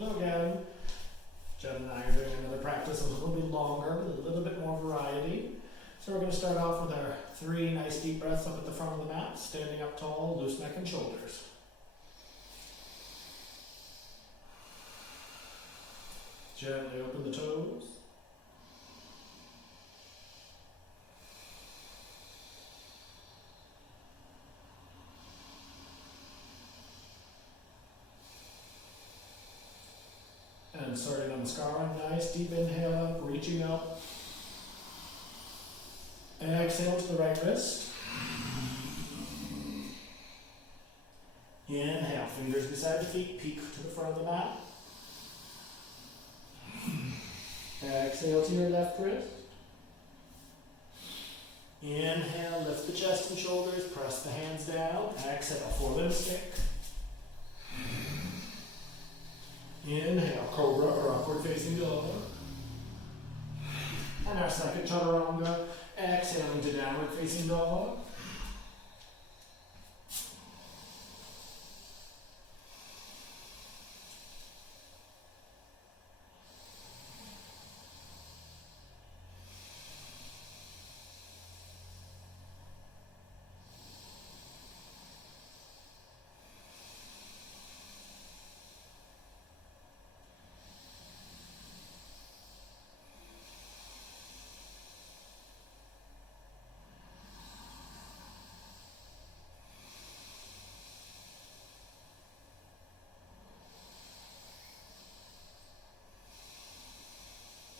Hello again. Jen and I are doing another practice a little bit longer, with a little bit more variety. So we're going to start off with our 3 nice deep breaths up at the front of the mat, standing up tall, loose neck and shoulders. Gently open the toes. And starting Namaskaram, nice deep inhale up, reaching up. Exhale to the right wrist. Inhale, fingers beside the feet, peek to the front of the mat. Exhale to your left wrist. Inhale, lift the chest and shoulders, press the hands down. Exhale, forelimb stick. Inhale, cobra or upward facing dog. And our second chaturanga, exhaling to downward facing dog.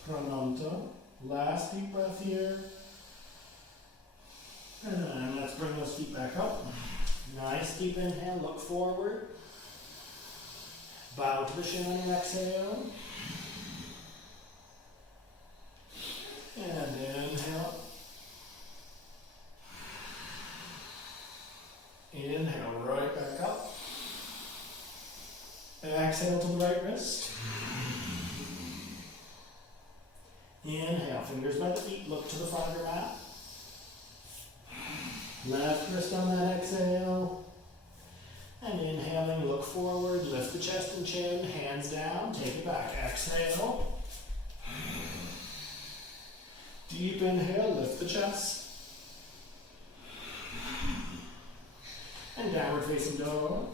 Prananta. Last deep breath here. And let's bring those feet back up. Nice deep inhale, look forward. Bow to the shin on your exhale. And inhale. Inhale, right back up. Exhale to the right wrist. Inhale, fingers by the feet, look to the front of your mat. Left wrist on that exhale. And inhaling, look forward, lift the chest and chin, hands down, take it back. Exhale. Deep inhale, lift the chest. And downward facing dog.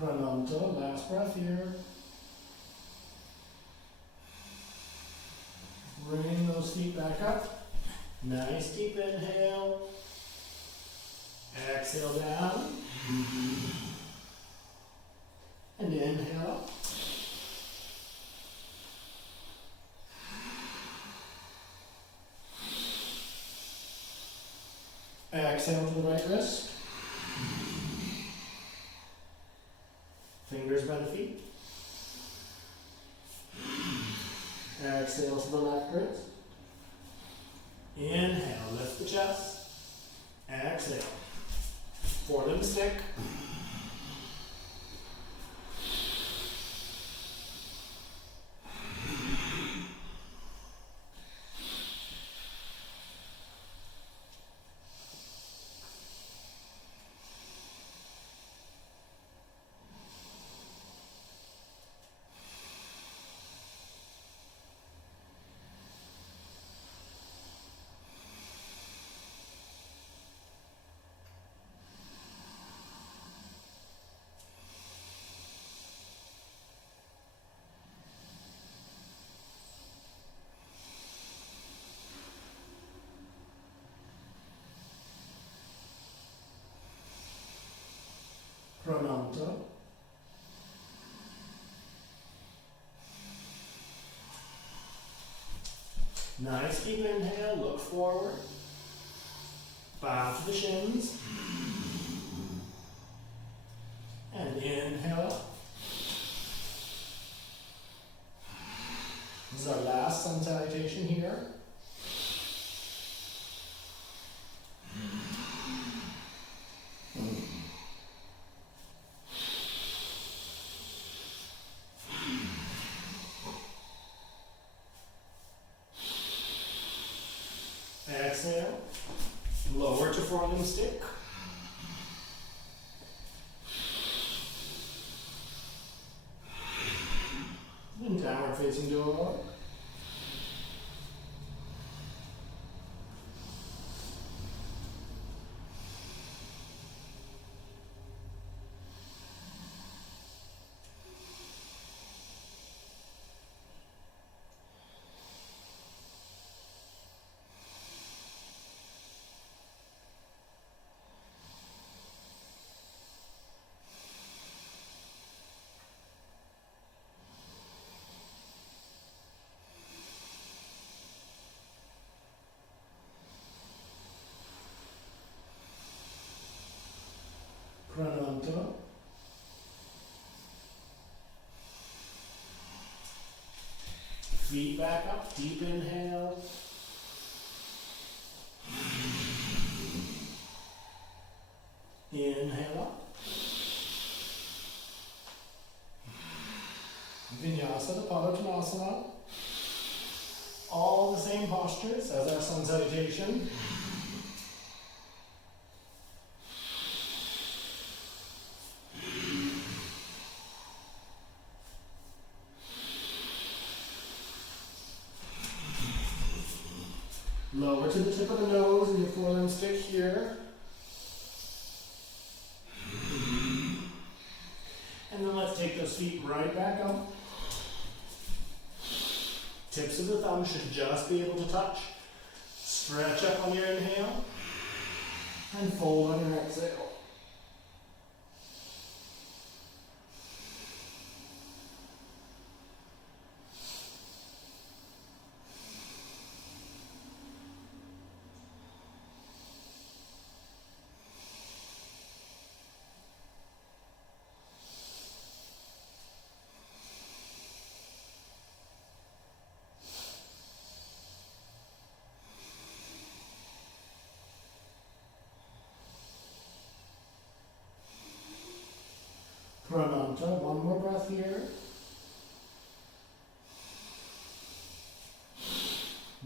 Prananta, last breath here. Bring those feet back up. Nice deep inhale. Exhale down. And inhale up. Exhale to the right wrist. Fingers by the feet. Exhale to the left wrist. Inhale, lift the chest. Exhale. Forelimb stick. Prananta. Nice deep inhale, look forward. Bow to the shins. And inhale up. walking stick. And downward facing dog. Prananta. Feet back up, deep inhale. Inhale up. Vinyasa, the Āsṭāṅga. All the same postures as our sun salutation. Lower to the tip of the nose and your forelimb stick here. And then let's take those feet right back up. Tips of the thumb should just be able to touch. Stretch up on your inhale and fold on your exhale. Prananta, one more breath here.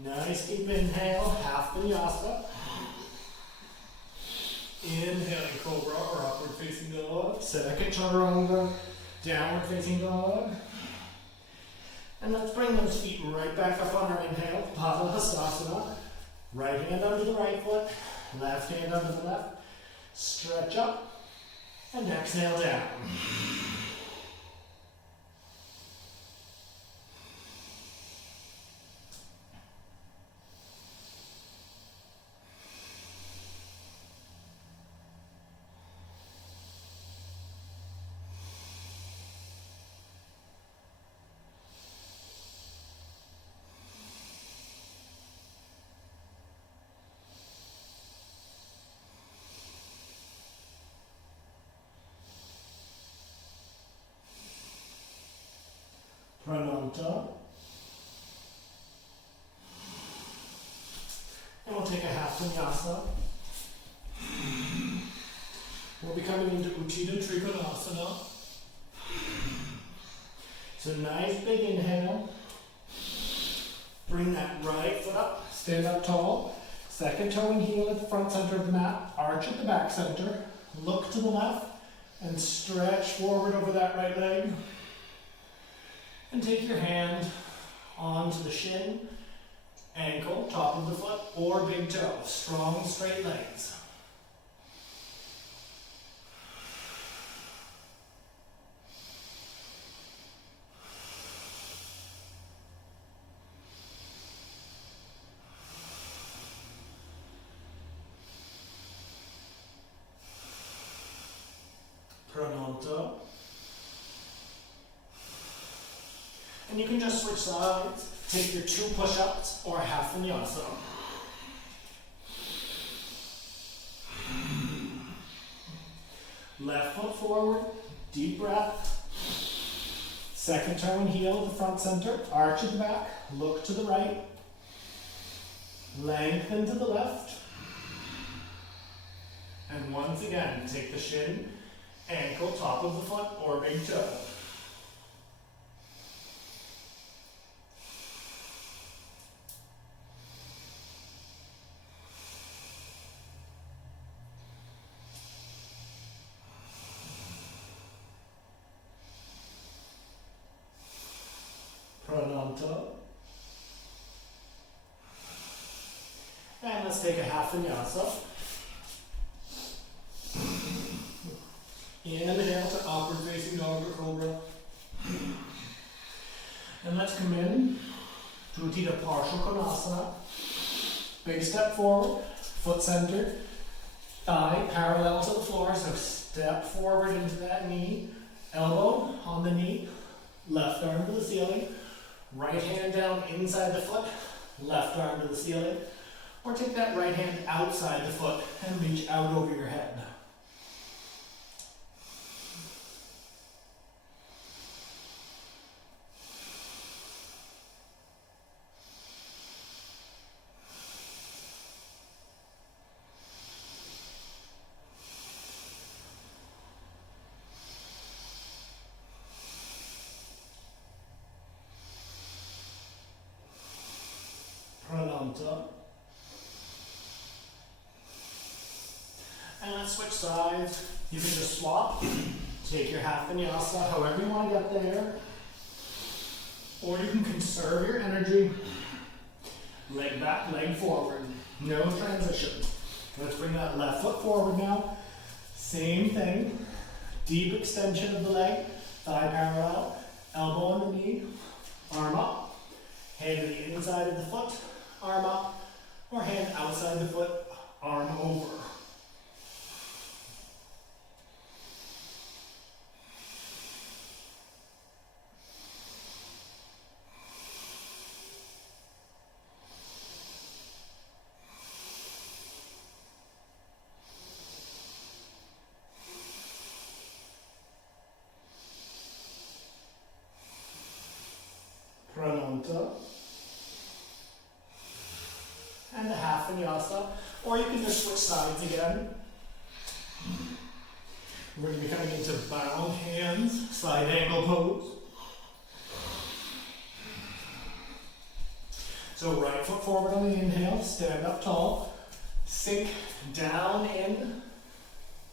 Nice deep inhale, half vinyasa. Inhaling cobra or upward facing dog. Second chaturanga, downward facing dog. And let's bring those feet right back up on our inhale, Āsṭāṅga. Right hand under the right foot, left hand under the left. Stretch up. And exhale down. Prananta. And we'll take a half vinyasa. We'll be coming into Uttita Trikonasana. So nice big inhale. Bring that right foot up, stand up tall. Second toe and heel at the front center of the mat, arch at the back center. Look to the left and stretch forward over that right leg. And take your hand onto the shin, ankle, top of the foot, or big toe. Strong, straight legs. Prananta. And you can just switch sides. Take your 2 push-ups or half vinyasa. Left foot forward, deep breath. Second toe and heel at the front center, arch at the back, look to the right. Lengthen to the left. And once again, take the shin, ankle, top of the foot, or big toe. take a half vinyasa. Inhale to upward facing dog or cobra. And let's come in to Uttita partial konasana. Big step forward, foot centered, thigh parallel to the floor, so step forward into that knee, elbow on the knee, left arm to the ceiling, right hand down inside the foot, left arm to the ceiling, or take that right hand outside the foot and reach out over your head. Prananta. And let's switch sides. You can just swap. Take your half vinyasa, however you want to get there. Or you can conserve your energy. Leg back, leg forward. No transition. Let's bring that left foot forward now. Same thing. Deep extension of the leg. Thigh parallel. Elbow on the knee. Arm up. Hand to the inside of the foot. Arm up, or hand outside the foot, arm over. Prananta. And a half vinyasa, or you can just switch sides again. We're going to be coming into bound hands, side angle pose. So right foot forward on the inhale, stand up tall, sink down in,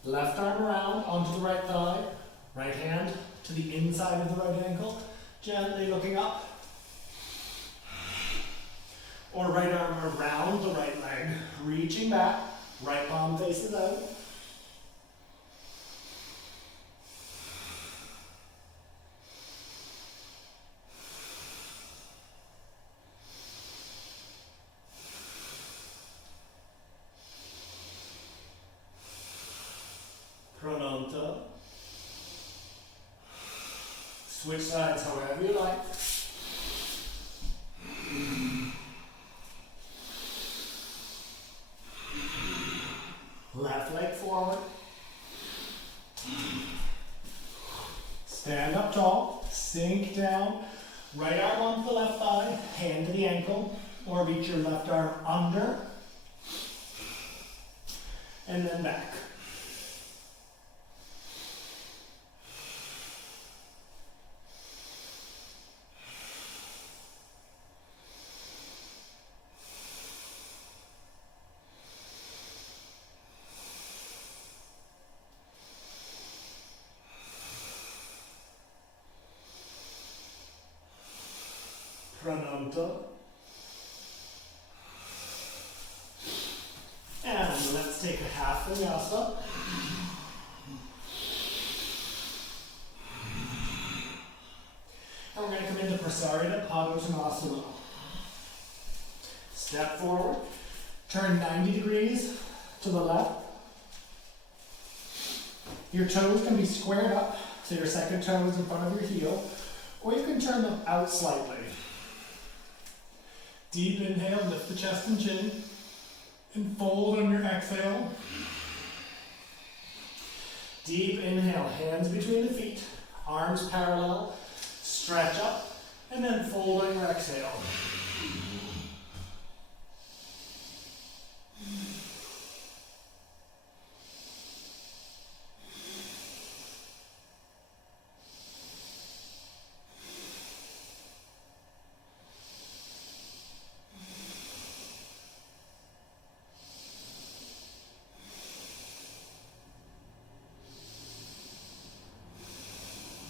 left arm around onto the right thigh, right hand to the inside of the right ankle, gently looking up. Or right arm around the right leg, reaching back, right palm faces out. Prananta. Switch sides however you like. Left leg forward. Stand up tall, sink down. Right arm onto the left thigh, hand to the ankle, or reach your left arm under, and then back. Prananta. And let's take a half vinyasa. And we're going to come into Prasarita Padottanasana. Step forward, turn 90 degrees to the left. Your toes can be squared up, so your second toe is in front of your heel, or you can turn them out slightly. Deep inhale, lift the chest and chin, and fold on your exhale. Deep inhale, hands between the feet, arms parallel, stretch up, and then fold on your exhale.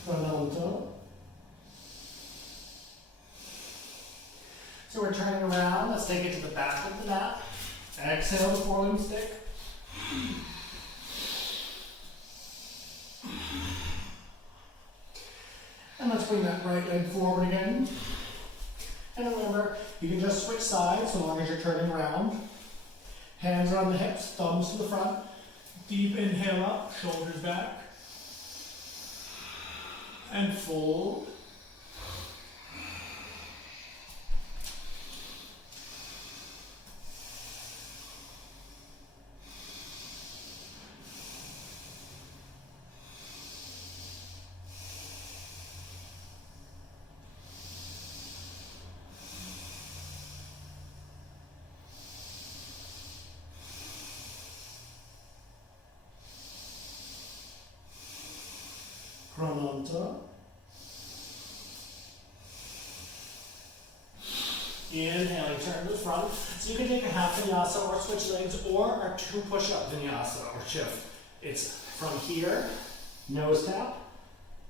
Prananta. So we're turning around. Let's take it to the back of the mat Exhale the forelimb stick. And let's bring that right leg forward again. And remember, you can just switch sides so long as you're turning around. Hands are on the hips, thumbs to the front. Deep inhale up, shoulders back. And fold. Prananta. Inhaling, turn to the front. So you can take a half vinyasa or switch legs or a 2 push-up vinyasa or shift. It's from here, nose tap,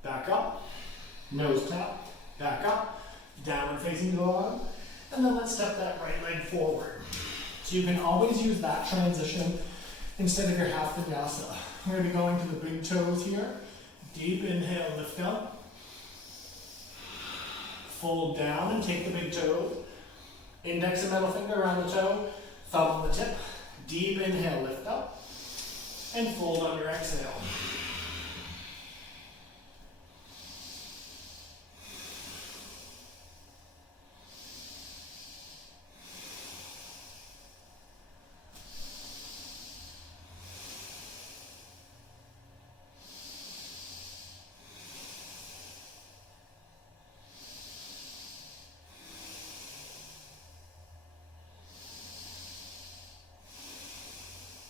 back up, nose tap, back up, downward facing dog, and then let's step that right leg forward. So you can always use that transition instead of your half vinyasa. We're going to be going to the big toes here. Deep inhale, lift up. Fold down and take the big toe. Index and middle finger around the toe. Thumb on the tip. Deep inhale, lift up. And fold on your exhale.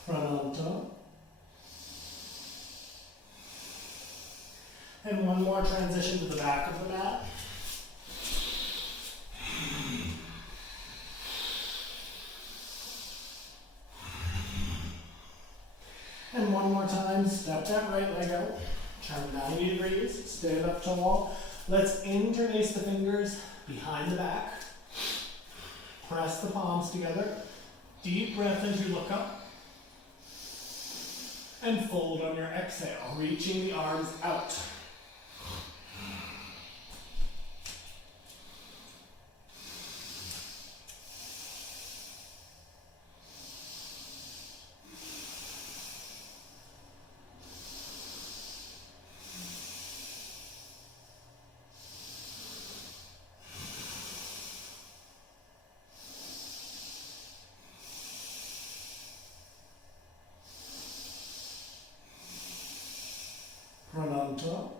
Prananta. And one more transition to the back of the mat. And one more time, step that right leg out, turn 90 degrees, stand up tall. Let's interlace the fingers behind the back. Press the palms together. Deep breath as you look up. And fold on your exhale, reaching the arms out. Prananta.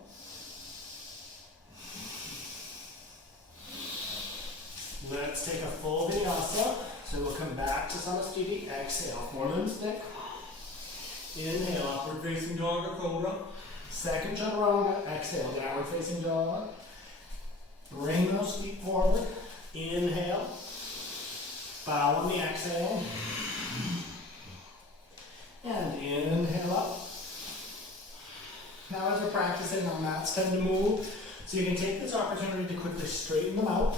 Let's take a full vinyasa. So we'll come back to Samastiti. Exhale, forelimb stick. Inhale, upward facing dog or cobra. Second chaturanga. Exhale, downward facing dog. Bring those feet forward. Inhale. Bow on the exhale. And inhale up. Now as we're practicing, our mats tend to move, so you can take this opportunity to quickly straighten them out,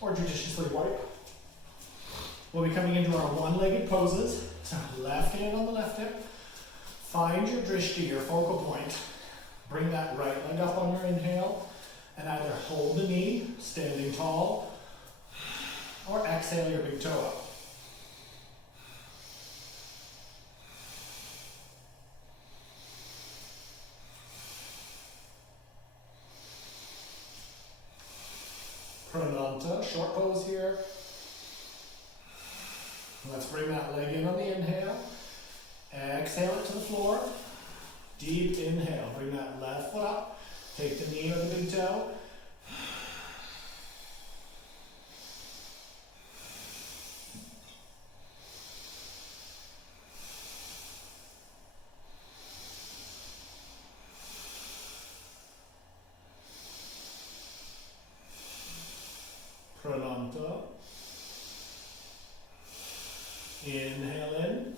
or judiciously wipe. We'll be coming into our one-legged poses, so left hand on the left hip. Find your drishti, your focal point. Bring that right leg up on your inhale, and either hold the knee, standing tall, or exhale your big toe up. Prananta, short pose here. Let's bring that leg in on the inhale. Exhale it to the floor. Deep inhale, bring that left foot up. Take the knee or the big toe. Prananta. Inhale in.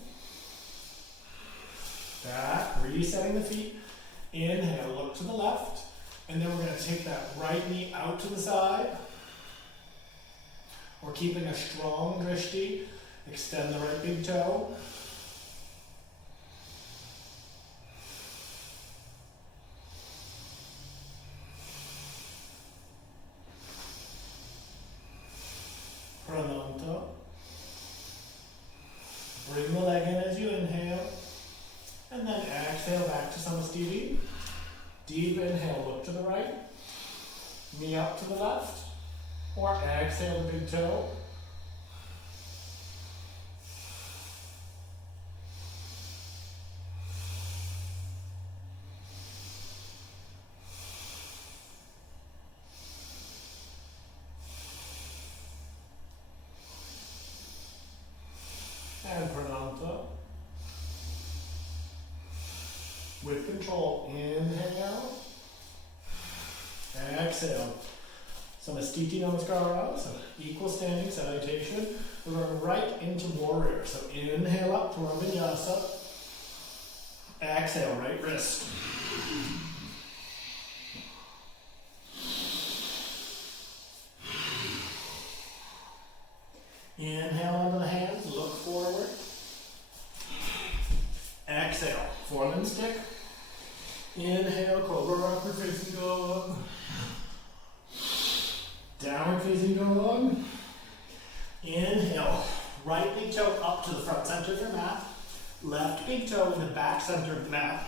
Back, resetting the feet. Inhale, look to the left. And then we're going to take that right knee out to the side. We're keeping a strong drishti. Extend the right big toe. Prananta. Bring the leg in as you inhale. And then exhale back to Samastiti. Deep inhale, look to the right. Knee up to the left. Or exhale the big toe. And Prananta. With control, inhale. Exhale. Samastiti Namaskara, so equal standing salutation. We're going right into warrior. So inhale up to our vinyasa. Exhale, right wrist. Inhale onto the hands, look forward. Exhale, forelimb stick. Inhale, cobra upward facing dog. Downward facing dog. Inhale, right big toe up to the front center of your mat. Left big toe in the back center of the mat.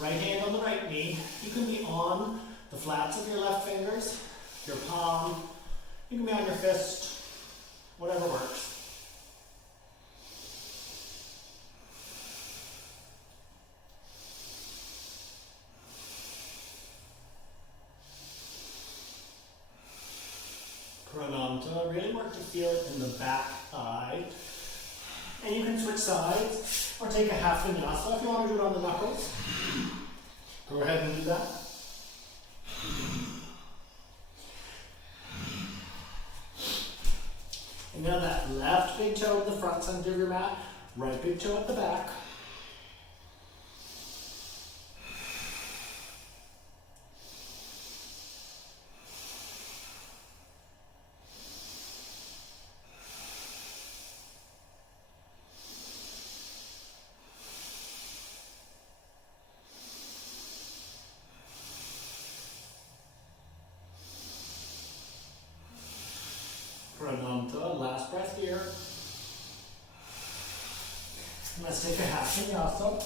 Right hand on the right knee. You can be on the flats of your left fingers, your palm. You can be on your fist, whatever works. Prananta, really work to feel it in the back thigh. And you can switch sides or take a half vinyasa if you want to do it on the knuckles. Go ahead and do that. And now that left big toe at the front center of your mat, right big toe at the back. Prananta, last breath here. And let's take a half vinyasa.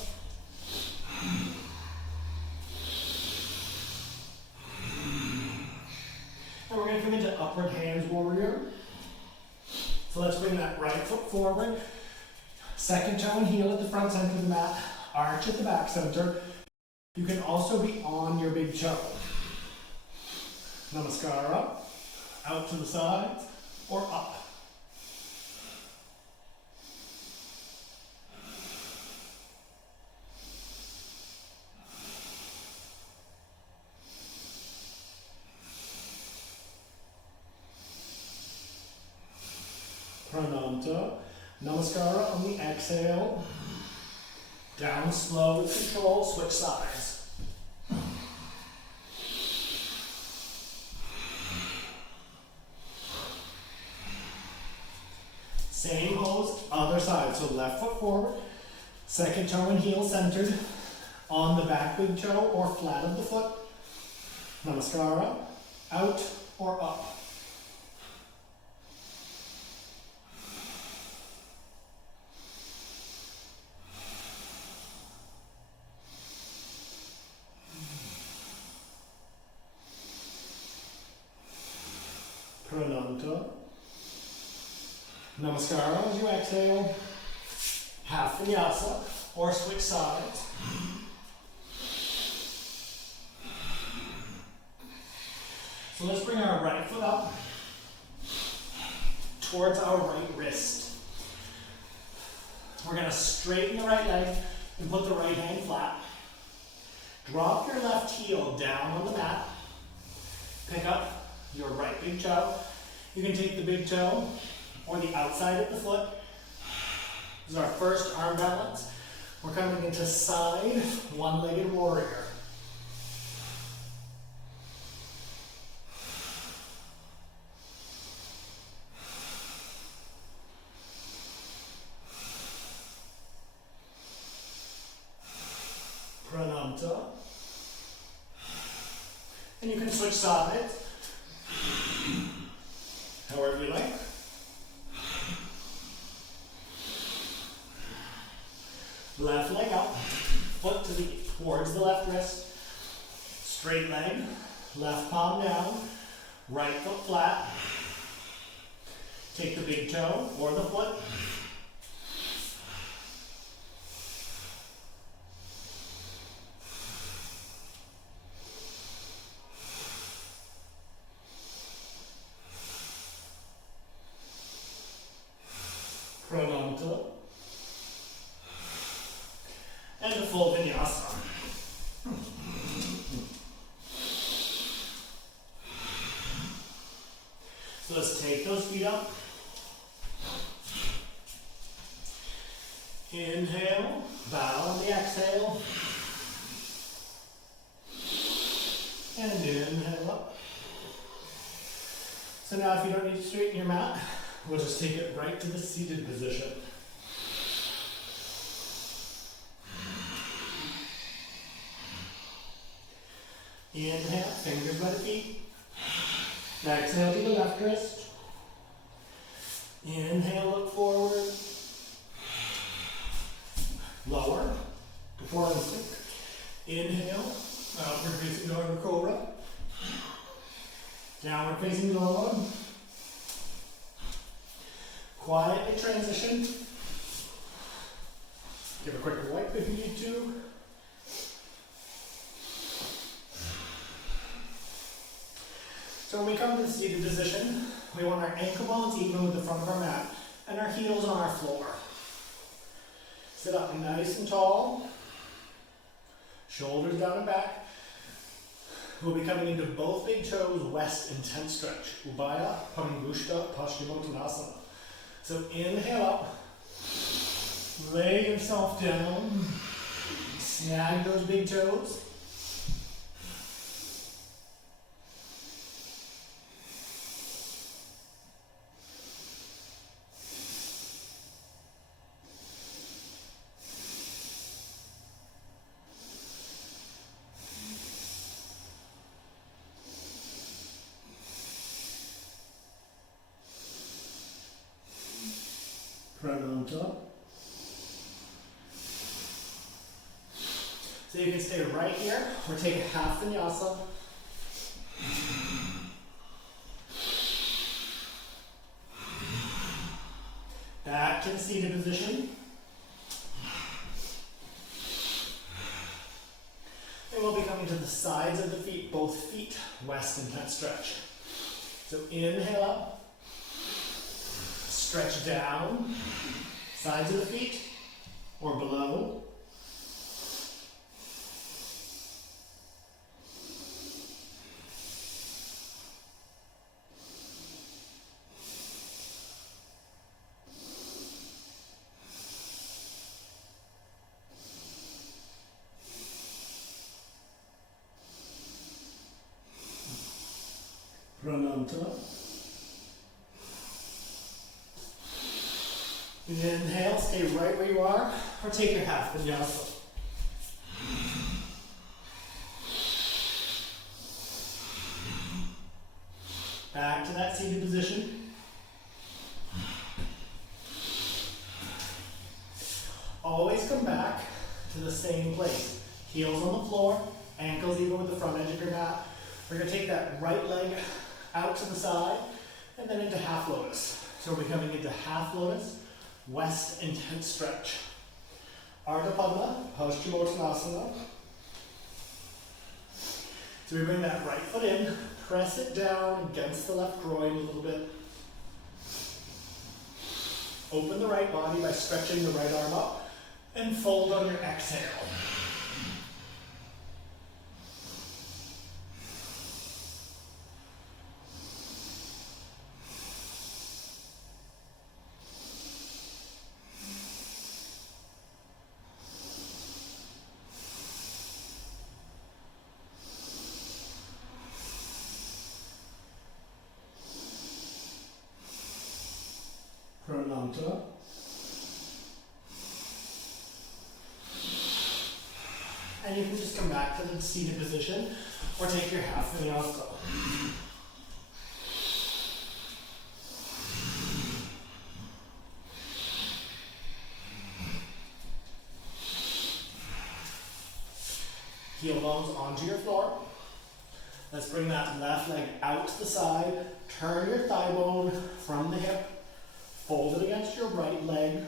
And we're going to come into upward hands warrior. So let's bring that right foot forward. Second toe and heel at the front center of the mat. Arch at the back center. You can also be on your big toe. Namaskara. Out to the sides or up. Prananta. Namaskara on the exhale. Down slow with control, switch sides. Same pose, other side. So left foot forward, second toe and heel centered on the back big toe or flat of the foot. Namaskara, out or up. Prananta. Namaskara as you exhale. Half vinyasa or switch sides. So let's bring our right foot up towards our right wrist. We're going to straighten the right leg and put the right hand flat. Drop your left heel down on the mat. Pick up your right big toe. You can take the big toe or the outside of the foot. This is our first arm balance. We're coming into side one-legged warrior. Switch sides. However you like. Left leg up, foot towards the left wrist. Straight leg, left palm down, right foot flat. Take the big toe or the foot. Prananta. And a full vinyasa. So let's take those feet up. Inhale, bow on the exhale. And inhale up. So now if you don't need to straighten your mat, we'll just take it right to the seated position. Inhale, fingers by the feet. Exhale to the left wrist. Inhale, look forward. Lower to forward stick. Inhale, upward facing dog cobra. Downward facing dog. Quietly transition. Give a quick wipe if you need to. So when we come to the seated position, we want our ankle bones even with the front of our mat and our heels on our floor. Sit up nice and tall, shoulders down and back. We'll be coming into both big toes, west intense stretch. Ubaya Pangushta Paschimottanasana. So inhale up, lay yourself down, snag those big toes. Prananta. So you can stay right here or take a half vinyasa. Back to the seated position. And we'll be coming to the sides of the feet, both feet, west intense stretch. So inhale up. Stretch down, sides of the feet, or below. Prananta. Inhale, stay right where you are, or take your half vinyasa. Back to that seated position. Always come back to the same place. Heels on the floor, ankles even with the front edge of your mat. We're going to take that right leg out to the side, and then into half lotus. So we're coming into half lotus. West intense stretch. Ardha Padma, Paschimottanasana. So we bring that right foot in, press it down against the left groin a little bit. Open the right body by stretching the right arm up and fold on your exhale. And you can just come back to the seated position or take your half vinyasa. Heel bones onto your floor. Let's bring that left leg out to the side. Turn your thigh bone from the hip. Fold it against your right leg.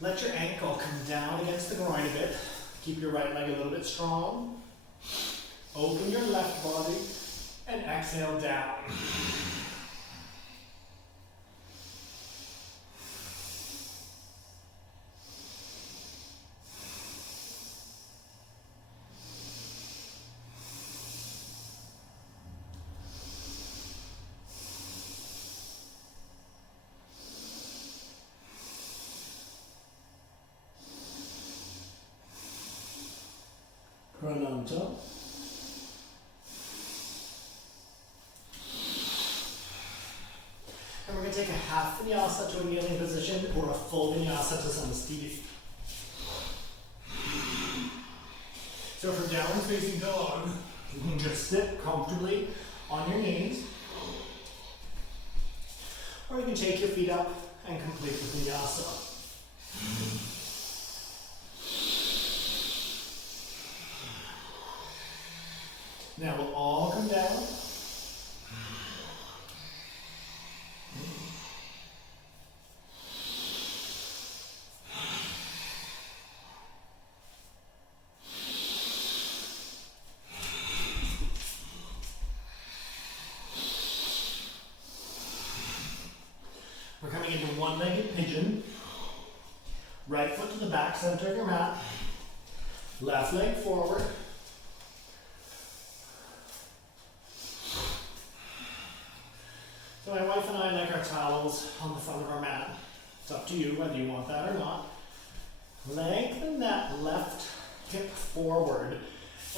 Let your ankle come down against the groin a bit. Keep your right leg a little bit strong. Open your left body and exhale down. Prananta. And we're going to take a half vinyasa to a kneeling position or a full vinyasa to samastiti. So for downward facing dog, you can just sit comfortably on your knees, or you can take your feet up and complete the vinyasa. Now we'll all come down. We're coming into one-legged pigeon. Right foot to the back center of your mat. Left leg forward. So my wife and I like our towels on the front of our mat. It's up to you whether you want that or not. Lengthen that left hip forward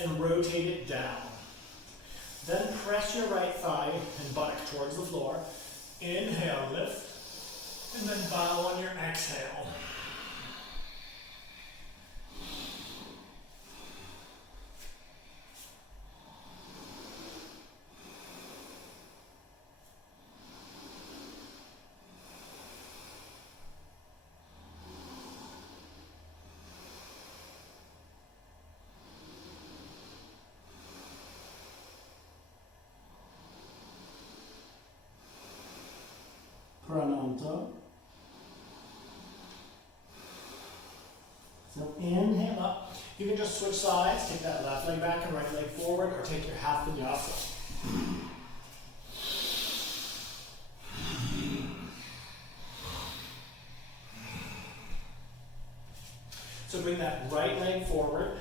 and rotate it down. Then press your right thigh and buttock towards the floor. Inhale, lift, and then bow on your exhale. Prananta. So inhale up. You can just switch sides, take that left leg back and right leg forward, or take your half vinyasa. So bring that right leg forward,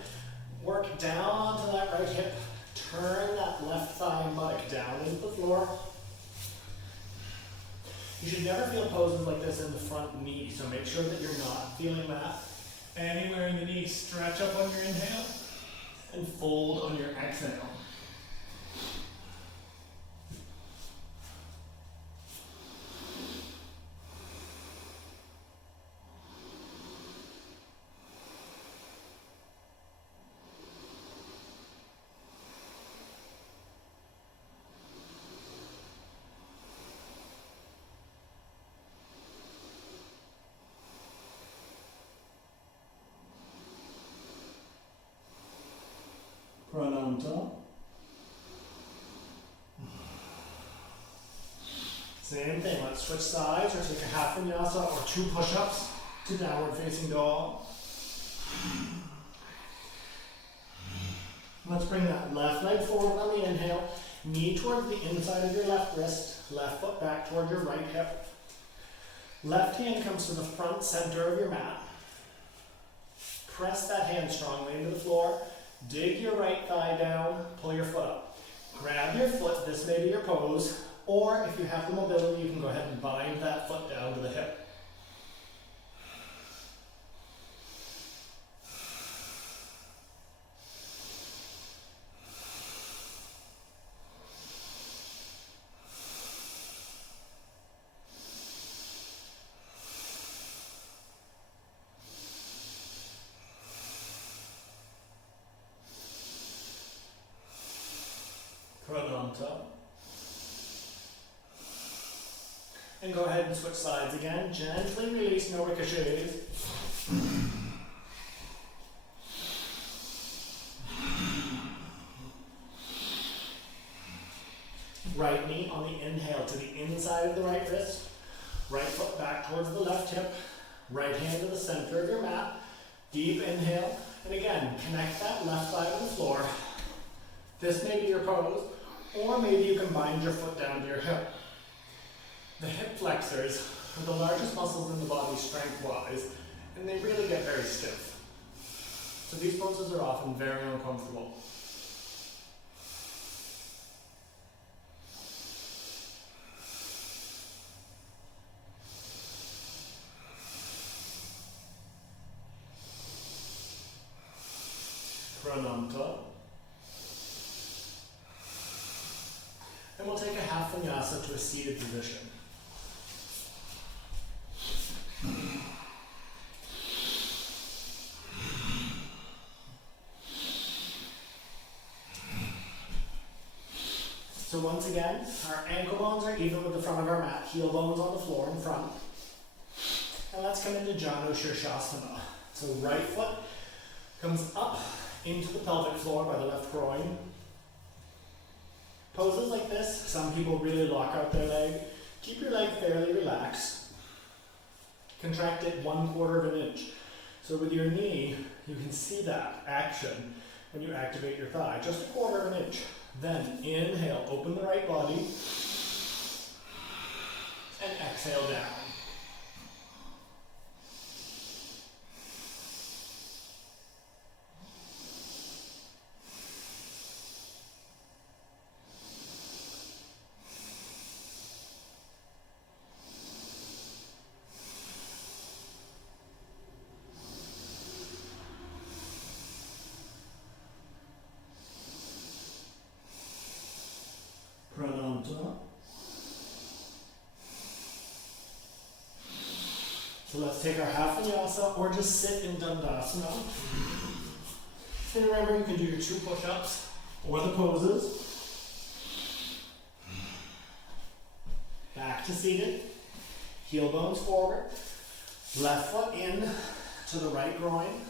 work down onto that right hip, turn that left thigh and buttock down into the floor. You should never feel poses like this in the front knee, so make sure that you're not feeling that. Anywhere in the knee, stretch up on your inhale and fold on your exhale. Prananta. Same thing, let's switch sides or take a half vinyasa or 2 push-ups to downward facing dog. Let's bring that left leg forward on the inhale, knee towards the inside of your left wrist, left foot back towards your right hip. Left hand comes to the front center of your mat. Press that hand strongly into the floor. Dig your right thigh down, pull your foot up. Grab your foot, this may be your pose, or if you have the mobility, you can go ahead and bind that foot down to the hip. and switch sides again. Gently release, no ricochets. Right knee on the inhale to the inside of the right wrist. Right foot back towards the left hip. Right hand to the center of your mat. Deep inhale. And again, connect that left thigh to the floor. This may be your pose, or maybe you can bind your foot down to your hip. The hip flexors are the largest muscles in the body strength-wise, and they really get very stiff. So these poses are often very uncomfortable. Prananta. Then we'll take a half vinyasa to a seated position. So once again, our ankle bones are even with the front of our mat, heel bones on the floor in front. And let's come into Janu Shirshasana. So right foot comes up into the pelvic floor by the left groin. Poses like this, some people really lock out their leg. Keep your leg fairly relaxed. Contract it 1/4 of an inch. So with your knee, you can see that action when you activate your thigh, just 1/4 of an inch. Then inhale, open the right body, and exhale down. Prananta. So let's take our half vinyasa or just sit in Dandasana. And remember, you can do your 2 push-ups or the poses. Back to seated. Heel bones forward. Left foot in to the right groin.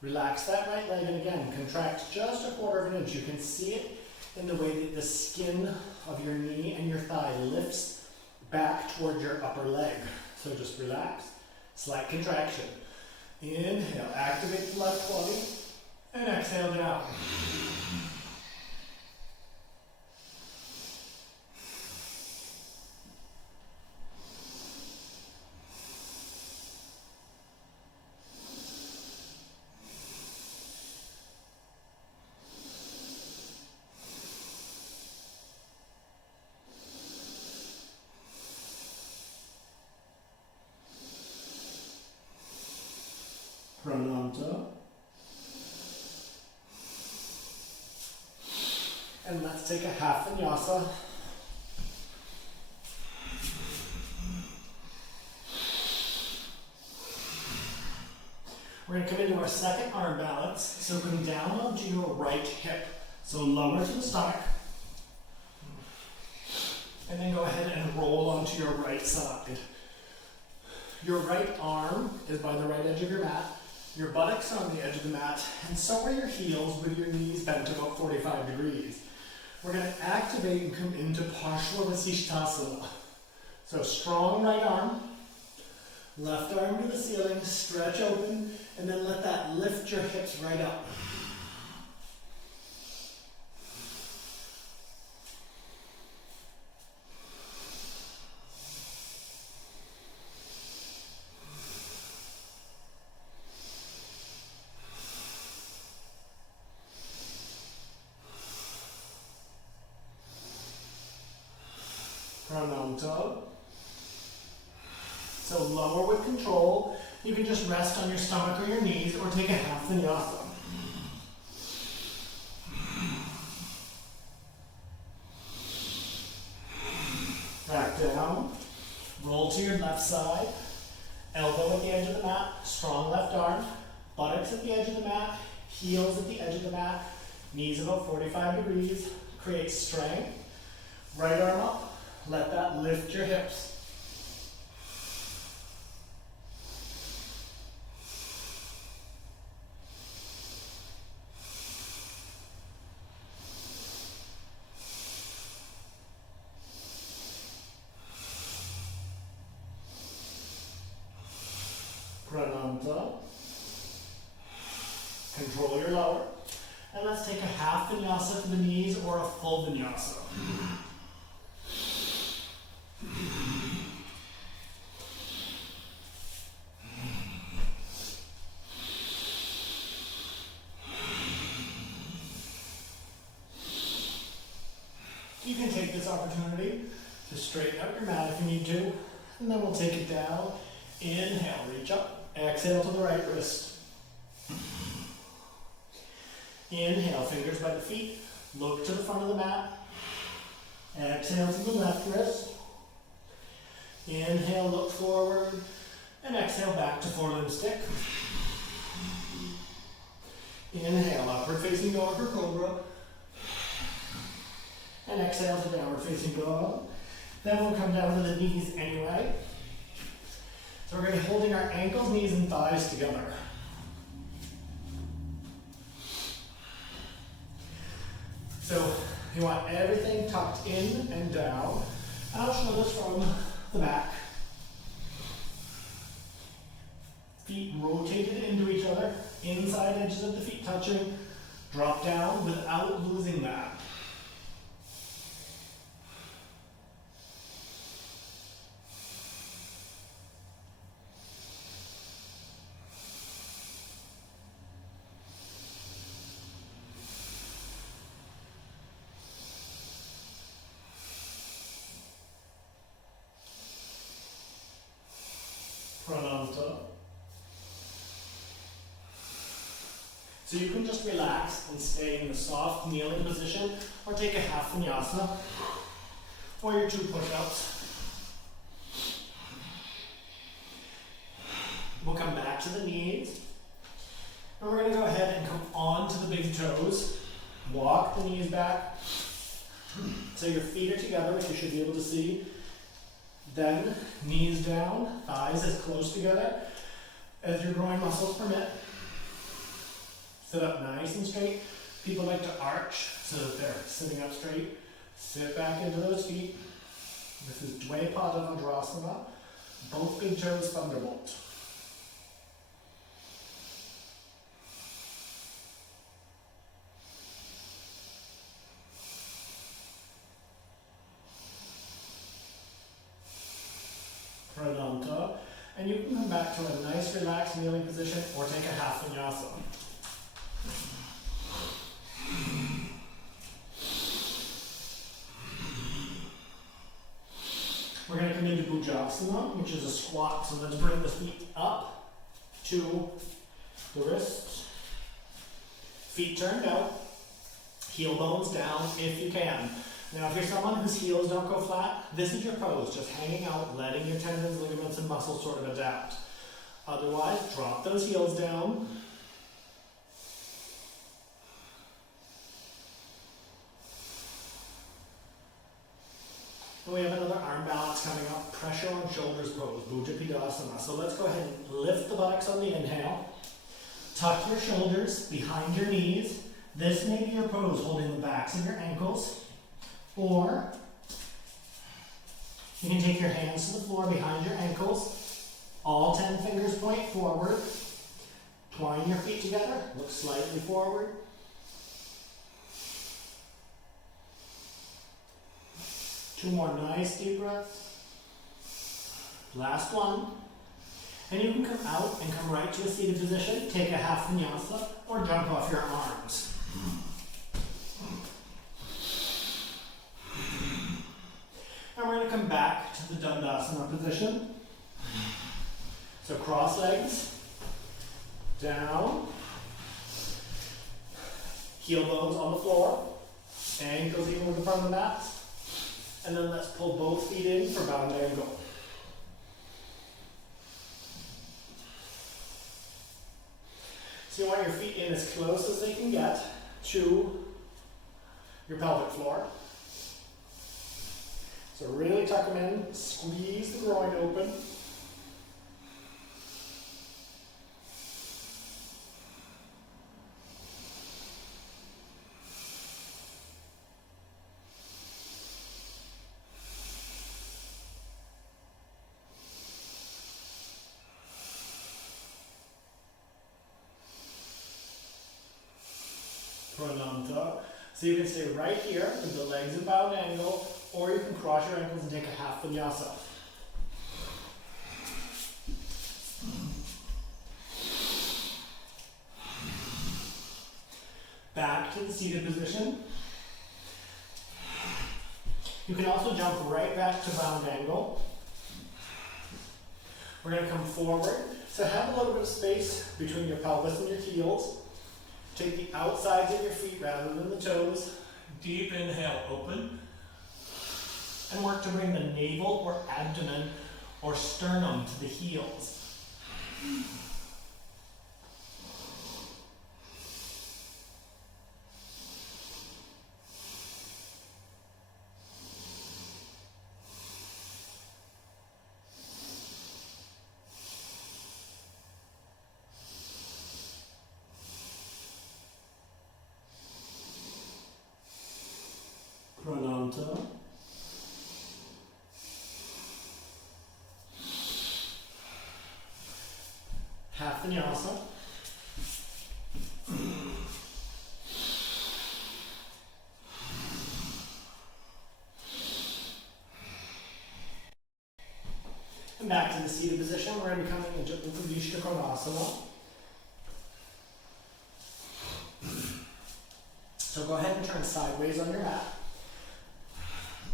Relax that right leg and again, contract just 1/4 of an inch. You can see it in the way that the skin of your knee and your thigh lifts back toward your upper leg. So just relax, slight contraction. Inhale, activate the left body, and exhale down. Prananta. And let's take a half vinyasa. We're going to come into our second arm balance. So come down onto your right hip. So lower to the stomach. And then go ahead and roll onto your right side. Your right arm is by the right edge of your mat. Your buttocks are on the edge of the mat, and so are your heels with your knees bent about 45 degrees. We're going to activate and come into Parshva. So strong right arm, left arm to the ceiling, stretch open, and then let that lift your hips right up. Prananta. So lower with control. You can just rest on your stomach or your knees or take a half vinyasa. Back down. Roll to your left side. Elbow at the edge of the mat. Strong left arm. Buttocks at the edge of the mat. Heels at the edge of the mat. Knees about 45 degrees. Create strength. Right arm up. Let that lift your hips. Prananta. Control your lower. And let's take a half vinyasa to the knees or a full vinyasa. You can take this opportunity to straighten out your mat if you need to, and then we'll take it down. Inhale, reach up. Exhale to the right wrist. Inhale, fingers by the feet. Look to the front of the mat. Exhale to the left wrist. Inhale, look forward. And exhale back to four-limb stick. Inhale, upward facing dog or cobra. And exhale to downward facing dog. Then we'll come down to the knees anyway. So we're going to be holding our ankles, knees, and thighs together. So you want everything tucked in and down. And I'll show this from the back. Feet rotated into each other, inside edges of the feet touching. Drop down without losing that. Prananta. So you can just relax and stay in the soft kneeling position, or take a half vinyasa, or your 2 push-ups. We'll come back to the knees, and we're going to go ahead and come onto the big toes. Walk the knees back, so your feet are together, which you should be able to see. Then, knees down, thighs as close together as your groin muscles permit. Sit up nice and straight. People like to arch so that they're sitting up straight. Sit back into those feet. This is Dvaipada Vajrasana. Both big toes thunderbolt. Prananta, and you can come back to a nice relaxed kneeling position or take a half vinyasa. We're going to come into Bhujasana, which is a squat, so let's bring the feet up to the wrists. Feet turned out, heel bones down if you can. Now, if you're someone whose heels don't go flat, this is your pose, just hanging out, letting your tendons, ligaments, and muscles sort of adapt. Otherwise, drop those heels down. And we have another arm balance coming up, pressure on shoulders pose, Bhujapidasana. So let's go ahead and lift the buttocks on the inhale. Tuck your shoulders behind your knees. This may be your pose, holding the backs of your ankles. Or you can take your hands to the floor behind your ankles. All 10 fingers point forward. Twine your feet together. Look slightly forward. Two more nice deep breaths. Last one. And you can come out and come right to a seated position. Take a half vinyasa or jump off your arms. And we're going to come back to the Dandasana position. So cross legs, down, heel bones on the floor, ankles even with the front of the mat. And then let's pull both feet in for bound angle. So you want your feet in as close as they can get to your pelvic floor. So really tuck them in, squeeze the groin open. So you can stay right here with the legs in bound angle, or you can cross your ankles and take a half vinyasa. Back to the seated position. You can also jump right back to bound angle. We're going to come forward. So have a little bit of space between your pelvis and your heels. Take the outsides of your feet rather than the toes. Deep inhale, open. And work to bring the navel or abdomen or sternum to the heels. Prananta. Half vinyasa. And back to the seated position. We're going to be coming into āsṭāṅga. So go ahead and turn sideways on your mat.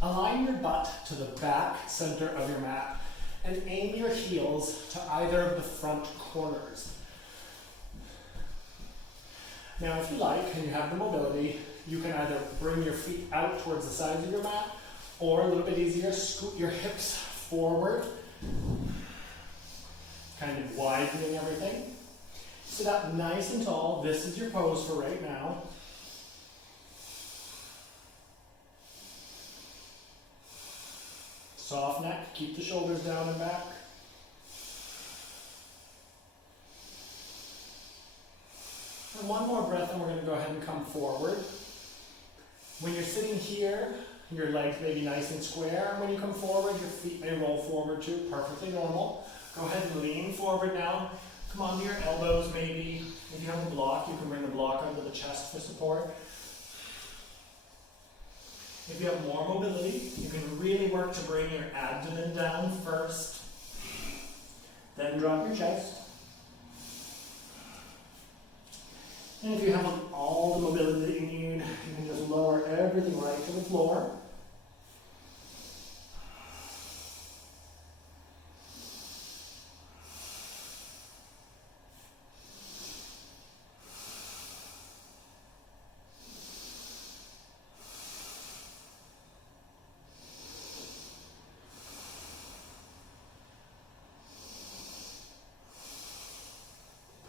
Align your butt to the back center of your mat and aim your heels to either of the front corners. Now if you like, and you have the mobility, you can either bring your feet out towards the sides of your mat, or a little bit easier, scoot your hips forward, kind of widening everything. Sit up nice and tall. This is your pose for right now. Soft neck, keep the shoulders down and back. And one more breath and we're going to go ahead and come forward. When you're sitting here, your legs may be nice and square. When you come forward, your feet may roll forward too, perfectly normal. Go ahead and lean forward now. Come onto your elbows maybe. If you have a block, you can bring the block under the chest for support. If you have more mobility, you can really work to bring your abdomen down first, then drop your chest. And if you have all the mobility that you need, you can just lower everything right to the floor.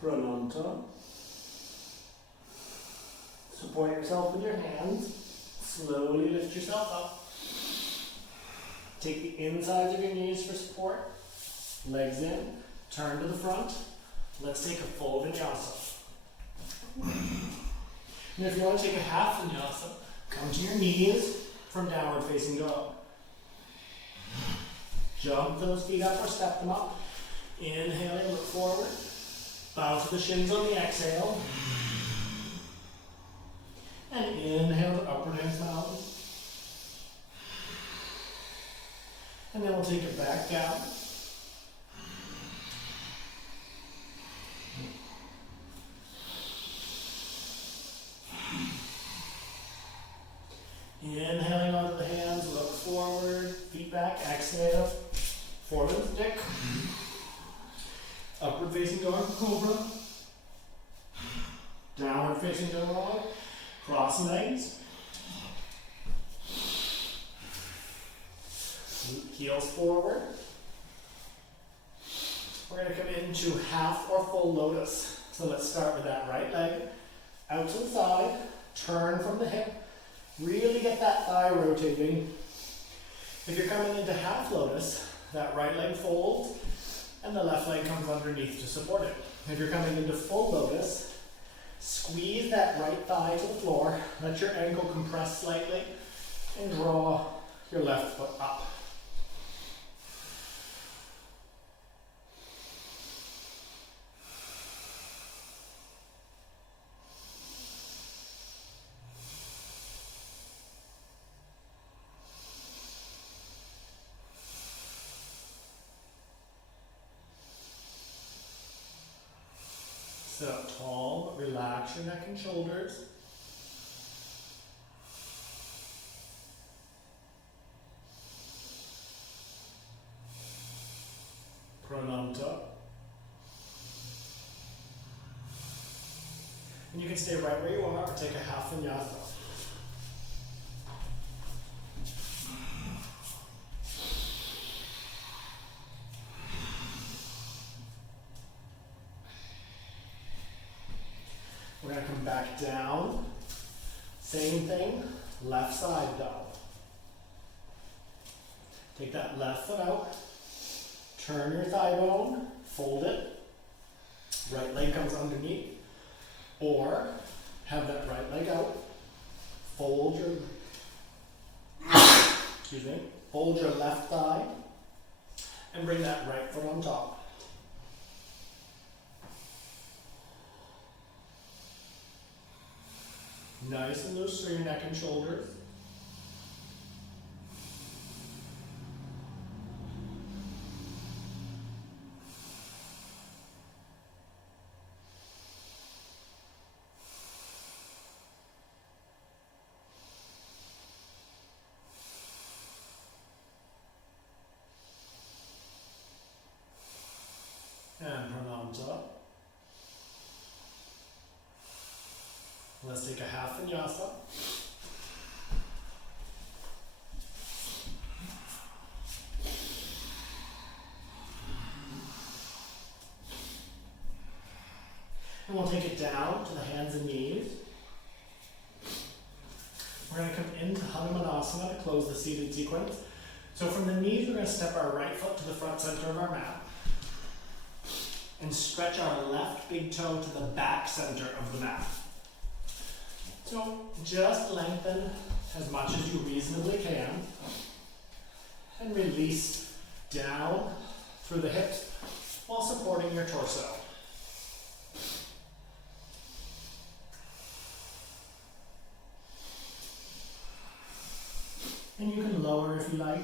Prananta. Support yourself with your hands. Slowly lift yourself up. Take the insides of your knees for support. Legs in. Turn to the front. Let's take a full vinyasa. And if you want to take a half vinyasa, come to your knees from downward facing dog. Jump those feet up or step them up. Inhaling, look forward. Bow to the shins on the exhale. And inhale to upward hands mountain. And then we'll take it back down. Inhaling onto the hands, look forward, feet back, exhale, forward stick. Upward facing dog, cobra. Downward facing dog. Cross legs. Heels forward. We're going to come into half or full lotus. So let's start with that right leg. Out to the side. Turn from the hip. Really get that thigh rotating. If you're coming into half lotus, that right leg folds and the left leg comes underneath to support it. If you're coming into full lotus, squeeze that right thigh to the floor, let your ankle compress slightly, and draw your left foot up. Sit up tall, but relax your neck and shoulders. Prananta. And you can stay right where you are or take a half vinyasa. We're going to come back down. Same thing, left side down. Take that left foot out. Turn your thigh bone, fold it. Right leg comes underneath. Or have that right leg out. Fold your left thigh and bring that right foot on top. Nice and loose through your neck and shoulders. And prananta. Let's take a half vinyasa. And we'll take it down to the hands and knees. We're going to come into Hanumanasana to close the seated sequence. So from the knees, we're going to step our right foot to the front center of our mat. And stretch our left big toe to the back center of the mat. So just lengthen as much as you reasonably can and release down through the hips while supporting your torso. And you can lower if you like.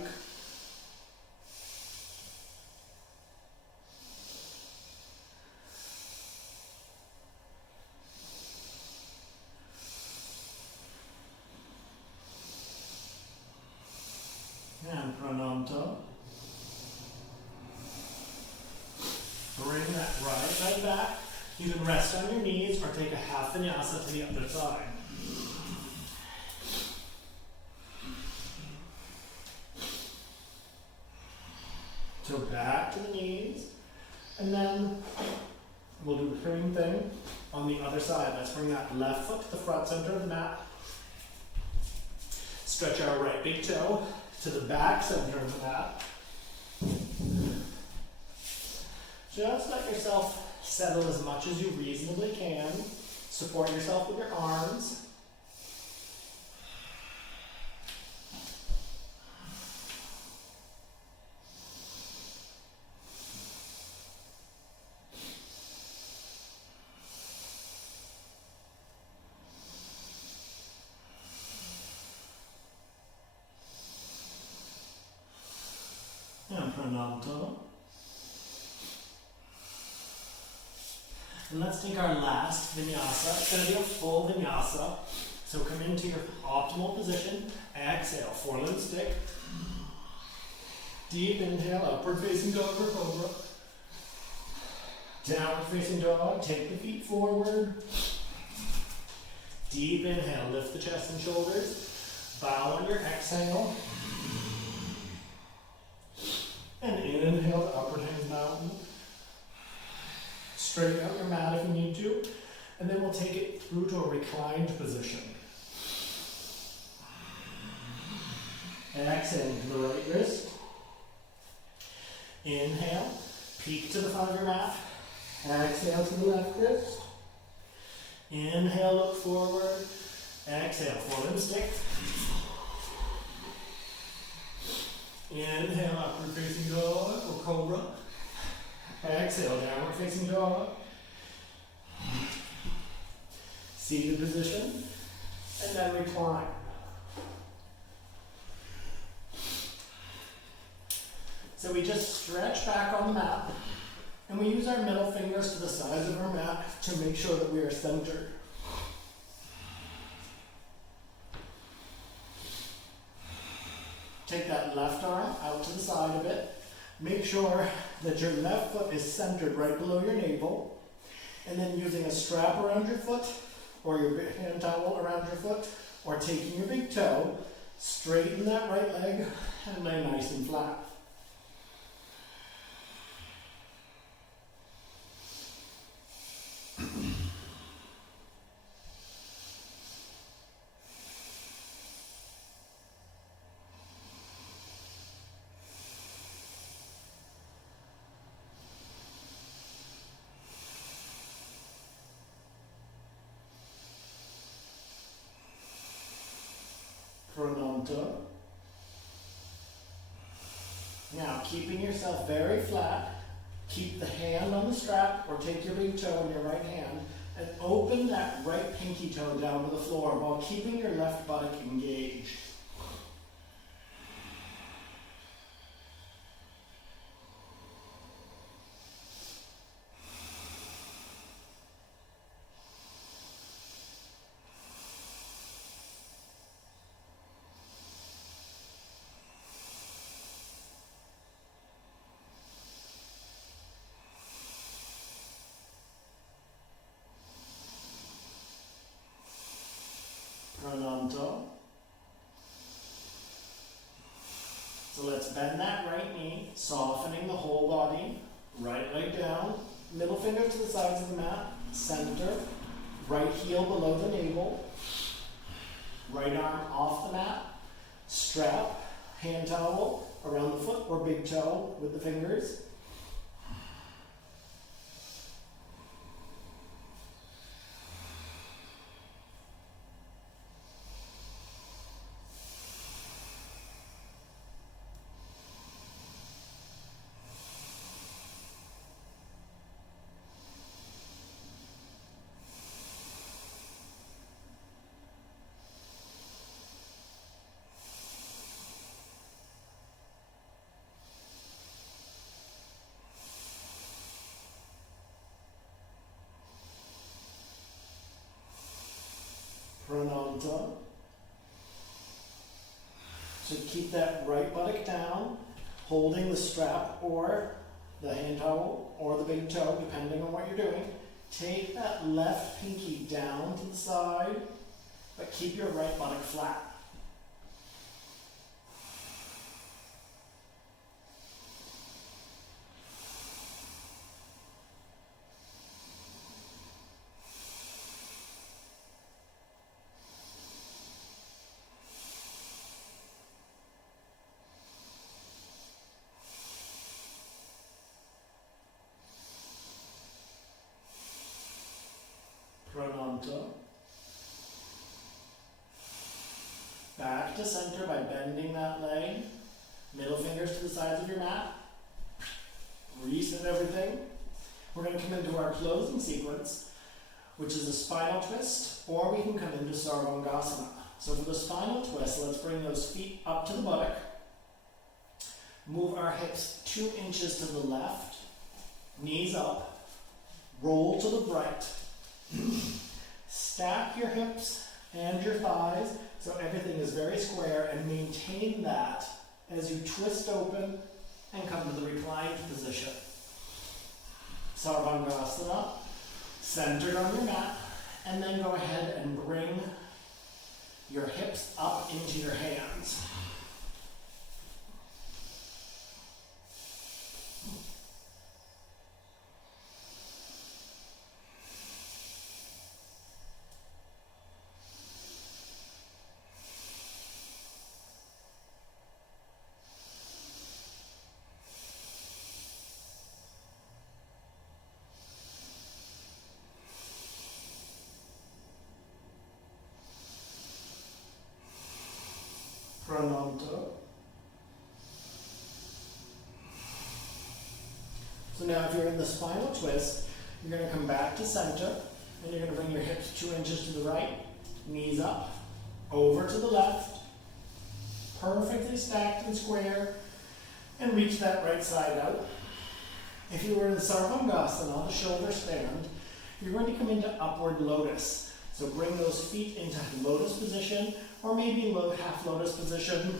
And prananta. Bring that right leg back. You can rest on your knees or take a half vinyasa to the other side. So back to the knees, and then we'll do the same thing on the other side. Let's bring that left foot to the front center of the mat. Stretch our right big toe to the back center of the mat. Just let yourself settle as much as you reasonably can. Support yourself with your arms. And prananta. And let's take our last vinyasa. It's going to be a full vinyasa. So come into your optimal position. Exhale, forelimb stick. Deep inhale, upward facing dog or cobra. Downward facing dog, take the feet forward. Deep inhale, lift the chest and shoulders. Bow on your exhale. And inhale to upward hands mountain. Straighten out your mat if you need to. And then we'll take it through to a reclined position. Exhale to the right wrist. Inhale, peek to the front of your mat. Exhale to the left wrist. Inhale, look forward. Exhale, forelimb stick. Inhale, upward facing dog or cobra. Exhale, downward facing dog. Seated position. And then recline. So we just stretch back on the mat. And we use our middle fingers to the sides of our mat to make sure that we are centered. Take that left arm out to the side a bit. Make sure that your left foot is centered right below your navel. And then using a strap around your foot, or your hand towel around your foot, or taking your big toe, straighten that right leg and lay nice and flat. Prananta. Now, keeping yourself very flat, keep the hand on the strap or take your big toe in your right hand and open that right pinky toe down to the floor while keeping your left buttock engaged. Prananta. So let's bend that right knee, softening the whole body. Right leg down, middle finger to the sides of the mat, center, right heel below the navel, right arm off the mat, strap, hand towel around the foot or big toe with the fingers. Prananta. So keep that right buttock down, holding the strap or the hand towel or the big toe, depending on what you're doing. Take that left pinky down to the side, but keep your right buttock flat. Prananta. Back to center by bending that leg. Middle fingers to the sides of your mat. Reset everything. We're going to come into our closing sequence, which is a spinal twist, or we can come into āsṭāṅga. So for the spinal twist, let's bring those feet up to the buttock. Move our hips 2 inches to the left. Knees up. Roll to the right. Stack your hips and your thighs so everything is very square, and maintain that as you twist open and come to the reclined position. Āsṭāṅga, centered on your mat, and then go ahead and bring your hips up into your hands. Prananta. So now if you're in the spinal twist, you're going to come back to center, and you're going to bring your hips 2 inches to the right, knees up, over to the left, perfectly stacked and square, and reach that right side out. If If you were in Sarvangasana, the shoulder stand, you're going to come into upward lotus. So bring those feet into lotus position, or maybe half lotus position.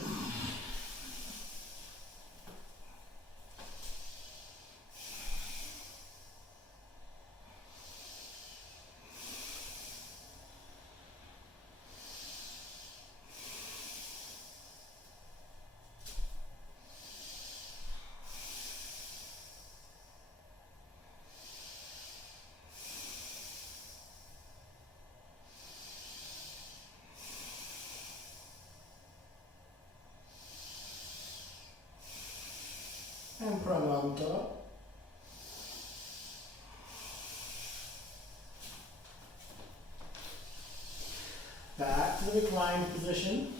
And prananta. Back to the reclined position.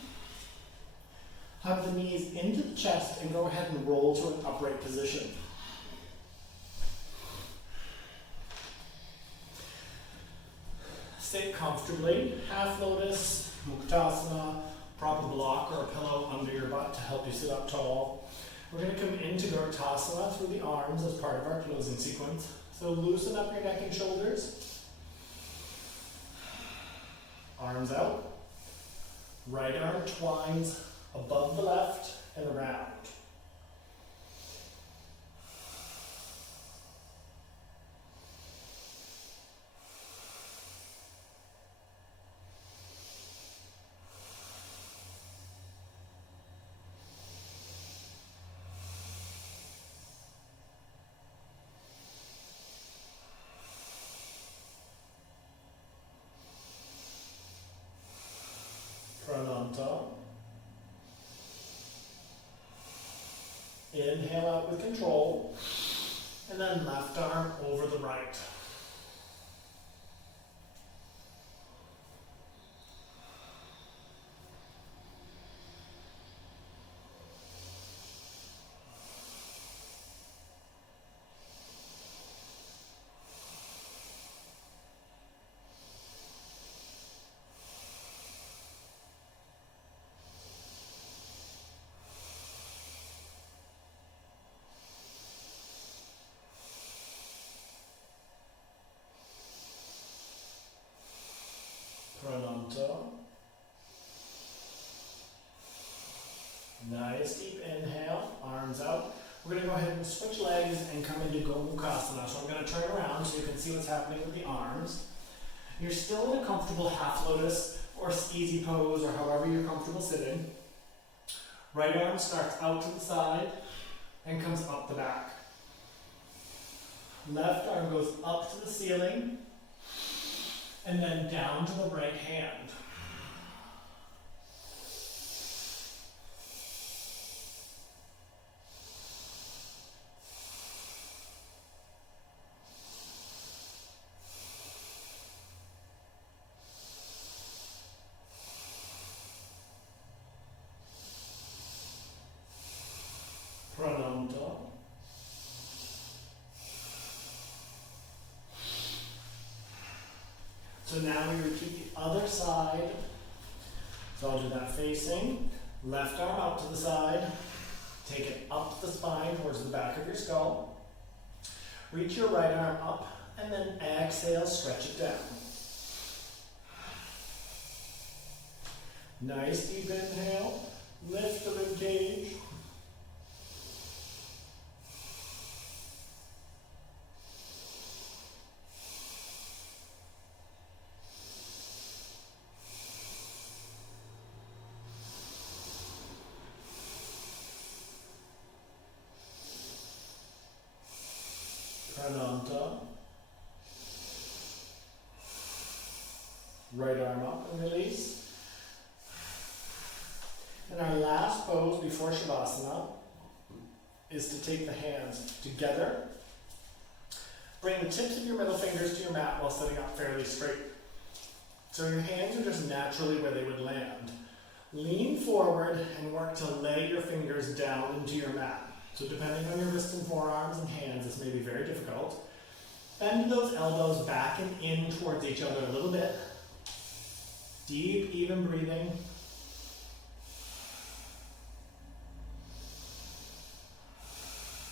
Hug the knees into the chest and go ahead and roll to an upright position. Sit comfortably, half lotus, muktasana, prop a block or a pillow under your butt to help you sit up tall. We're going to come into Gartasana through the arms as part of our closing sequence. So loosen up your neck and shoulders. Arms out. Right arm twines above the left and around. Prananta. Inhale out with control, and then left arm over the right. Prananta. Nice deep inhale, arms out. We're going to go ahead and switch legs and come into Gomukhasana. So I'm going to turn around so you can see what's happening with the arms. You're still in a comfortable half lotus or easy pose or however you're comfortable sitting. Right arm starts out to the side and comes up the back. Left arm goes up to the ceiling and then down to the right hand. Prananta. So now we repeat the other side. So I'll do that facing. Left arm out to the side. Take it up the spine towards the back of your skull. Reach your right arm up and then exhale, stretch it down. Nice deep inhale. Lift the rib cage. Prananta. Right arm up and release. And our last pose before Shavasana is to take the hands together. Bring the tips of your middle fingers to your mat while sitting up fairly straight. So your hands are just naturally where they would land. Lean forward and work to lay your fingers down into your mat. So depending on your wrists and forearms and hands, this may be very difficult. Bend those elbows back and in towards each other a little bit. Deep, even breathing.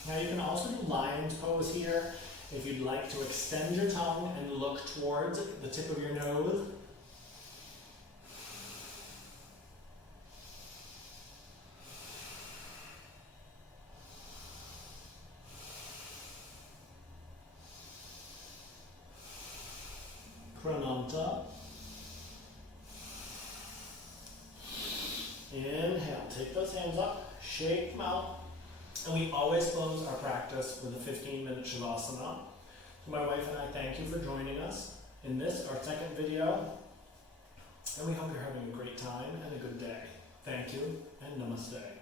Now you can also do lion's pose pose here. If you'd like to extend your tongue and look towards the tip of your nose. Prananta. Inhale, take those hands up, shake them out. And we always close our practice with a 15-minute Shavasana. So my wife and I thank you for joining us in this, our second video. And we hope you're having a great time and a good day. Thank you, and namaste.